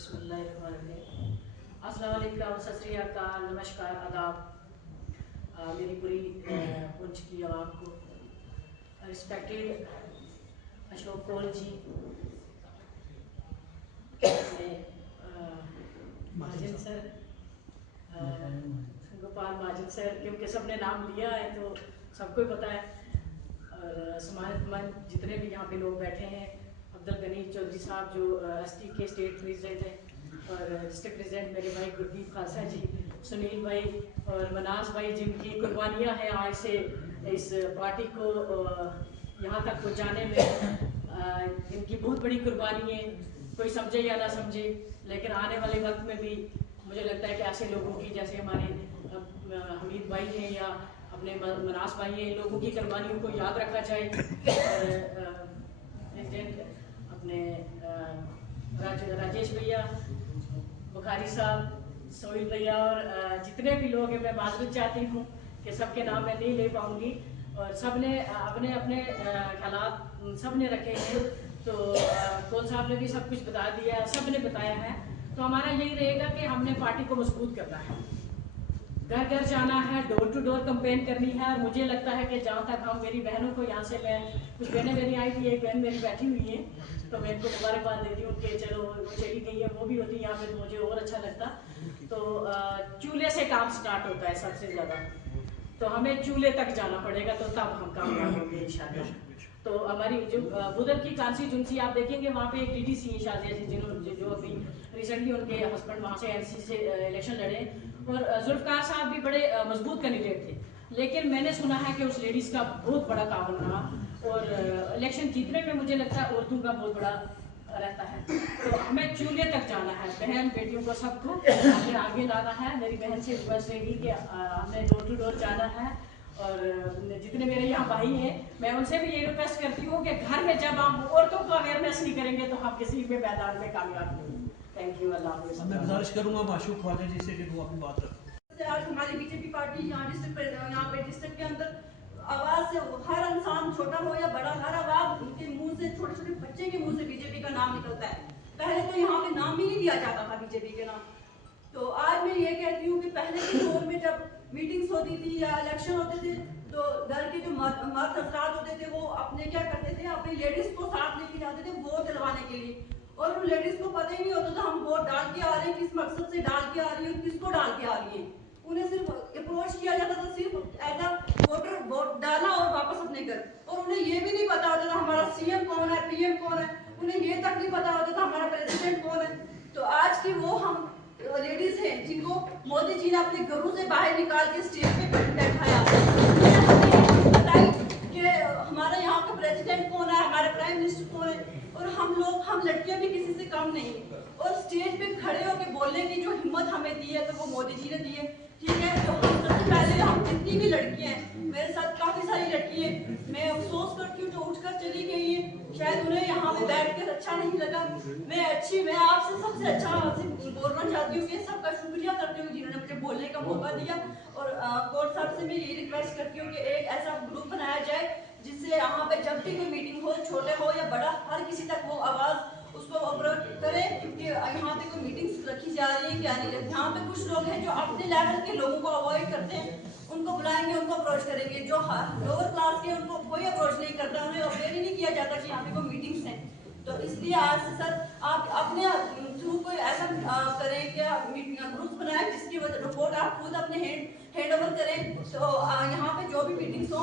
बिस्मिल्लाहिर्रहमानिर्रहीम। अस्सलाम वालेकुम, सत श्री अकाल, नमस्कार, आदाब। मेरी पूरी पुंछ की आवाम को रिस्पेक्टेड अशोक कौल जी, महाजन सर, गोपाल महाजन सर, क्योंकि सबने नाम लिया है तो सबको ही पता है। और समानतमंद जितने भी यहाँ पे लोग बैठे हैं, अब्दुल गनी चौधरी साहब जो एसटी के स्टेट प्रेसिडेंट हैं, और डिस्ट्रिक्ट प्रेसिडेंट मेरे भाई गुरदीप खालसा जी, सुनील भाई और मनास भाई, जिनकी कुर्बानियाँ हैं आज से इस पार्टी को यहाँ तक पहुँचाने में, इनकी बहुत बड़ी कुर्बानी है। कोई समझे या ना समझे, लेकिन आने वाले वक्त में भी मुझे लगता है कि ऐसे लोगों की, जैसे हमारे हमीद भाई हैं या अपने मनास भाई हैं, इन लोगों की कुर्बानियों को याद रखा जाए। प्रेसिडेंट अपने राजेश भैया, बुखारी साहब, सोहिल भैया और जितने भी लोग हैं, मैं माजूद चाहती हूँ कि सबके नाम मैं नहीं ले पाऊँगी। और सब ने अपने अपने ख्यालात सब ने रखे हैं, तो कौल साहब ने भी सब कुछ बता दिया, सब ने बताया है। तो हमारा यही रहेगा कि हमने पार्टी को मजबूत करना है, घर घर जाना है, डोर टू डोर कंपेन करनी है। और मुझे लगता है कि जहाँ तक हम, मेरी बहनों को यहाँ से, मैं कुछ बहनें मेरी आई थी, एक बहन मेरी बैठी हुई है, तो मैं इनको मुबारकबाद देती हूँ कि चलो वो चली गई है, वो भी होती यहाँ पे तो मुझे और अच्छा लगता। तो चूल्हे से काम स्टार्ट होता है सबसे ज़्यादा, तो हमें चूल्हे तक जाना पड़ेगा, तो तब हम कामयाब होंगे इंशाल्लाह। तो हमारी जो बुदर की कॉन्स्टिट्यूंसी आप देखेंगे, वहाँ पे एक डीडीसी है शाजिया जी, जिन्होंने जो अभी रिसेंटली उनके हस्बैंड वहाँ से एनसी से इलेक्शन लड़े, और जुल्फकार साहब भी बड़े मजबूत कैंडिडेट थे। लेकिन मैंने सुना है कि उस लेडीज़ का बहुत बड़ा ताउन रहा, और इलेक्शन जीतने में मुझे लगता है औरतों का बहुत बड़ा रहता है। तो हमें चूल्हे तक जाना है, बहन बेटियों को सबको हमें आगे लाना है। मेरी बहन से रिक्वेस्ट रहेगी कि हमें डोर टू डोर जाना है। और जितने मेरे यहाँ भाई हैं, मैं उनसे भी ये रिक्वेस्ट करती हूँ कि घर में जब आप औरतों को अवेयरनेस नहीं करेंगे तो हम किसी भी मैदान में कामयाब नहीं। थैंक यू, अल्लाह हाफिज़। मैं गुजारिश करूंगा माशूक ख्वाजा जी से कि वो अपनी बात रखें। आज हमारी बीजेपी पार्टी यहाँ पे डिस्ट्रिक्ट के अंदर आवाज से हर इंसान, छोटा हो या बड़ा, हर आवाज उनके मुंह से, छोटे छोटे बच्चे के मुंह से बीजेपी का नाम निकलता है। पहले तो यहाँ पे नाम ही नहीं लिया जाता था बीजेपी के नाम। तो आज मैं ये कहती हूँ कि पहले के दौर में जब मीटिंग्स होती थी या इलेक्शन होते थे, तो घर के जो मर्द हजरात होते थे, वो अपने क्या करते थे, अपनी लेडीज को साथ लेके जाते थे वोट दिलवाने के लिए। और उन लेडीज को पता ही नहीं होता था हम वोट डाल के आ रहे हैं, किस मकसद से डाल के आ रही है, किसको डाल के आ रही है। उन्हें सिर्फ अप्रोच किया जाता था, सिर्फ एज अ वोटर, वोट डाला और वापस अपने घर। और उन्हें ये भी नहीं पता होता था हमारा सीएम कौन है, पीएम कौन है, उन्हें ये तक नहीं पता होता था हमारा प्रेसिडेंट कौन है। तो आज की वो हम लेडीज हैं जिनको मोदी जी ने अपने घरों से बाहर निकाल के स्टेज पे बैठाया, बताई कि हमारा यहाँ का प्रेसिडेंट कौन है, हमारा प्राइम मिनिस्टर कौन है। और हम लड़कियां भी किसी से कम नहीं। और स्टेज पे खड़े होकर बोलने की जो हिम्मत हमें दी है, तो वो मोदी जी ने दी है। ठीक है, तो हम सबसे पहले, हम जितनी भी लड़कियां हैं, मेरे साथ काफी सारी लड़की है, मैं अफसोस करती हूँ जो उठकर चली गई है, शायद उन्हें यहाँ पे बैठ कर अच्छा नहीं लगा। मैं आपसे सबसे अच्छा बोलना चाहती हूँ कि सबका शुक्रिया करती हूँ जिन्होंने मुझे बोलने का मौका दिया। और कोर्ट साहब से मैं ये रिक्वेस्ट करती हूँ कि एक ऐसा ग्रुप बनाया जाए जिससे यहाँ पे जब भी कोई मीटिंग हो, छोटे हो या बड़ा, हर किसी तक वो आवाज उसको अप्रोच करे कि यहाँ पे कोई मीटिंग्स रखी जा रही है क्या नहीं। यहाँ पे कुछ लोग हैं जो अपने लेवल के लोगों को अवॉइड करते हैं, उनको बुलाएंगे, उनको अप्रोच करेंगे। जो लोअर क्लास के, उनको कोई अप्रोच नहीं करता, उन्हें अवेयर ही नहीं किया जाता कि यहाँ पे कोई मीटिंग्स हैं। तो इसलिए आज से सर आप अपने थ्रू कोई ऐसा करें, क्या ग्रुप बनाए जिसकी रिपोर्ट आप खुद अपने हैंड ओवर करें। तो यहाँ पे जो भी मीटिंग्स हो